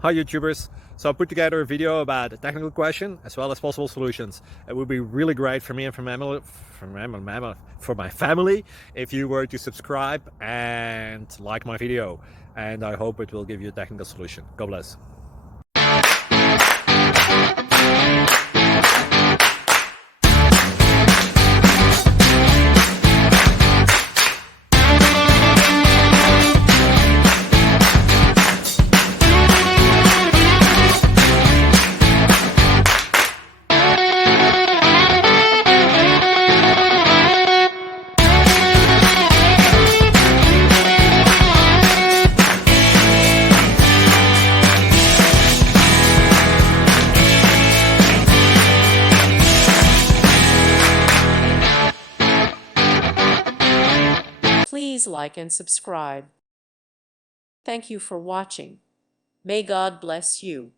Hi YouTubers! So I put together a video about a technical question as well as possible solutions. It would be really great for me and for my family if you were to subscribe and like my video, and I hope it will give you a technical solution. God bless. Please like and subscribe. Thank you for watching. May God bless you.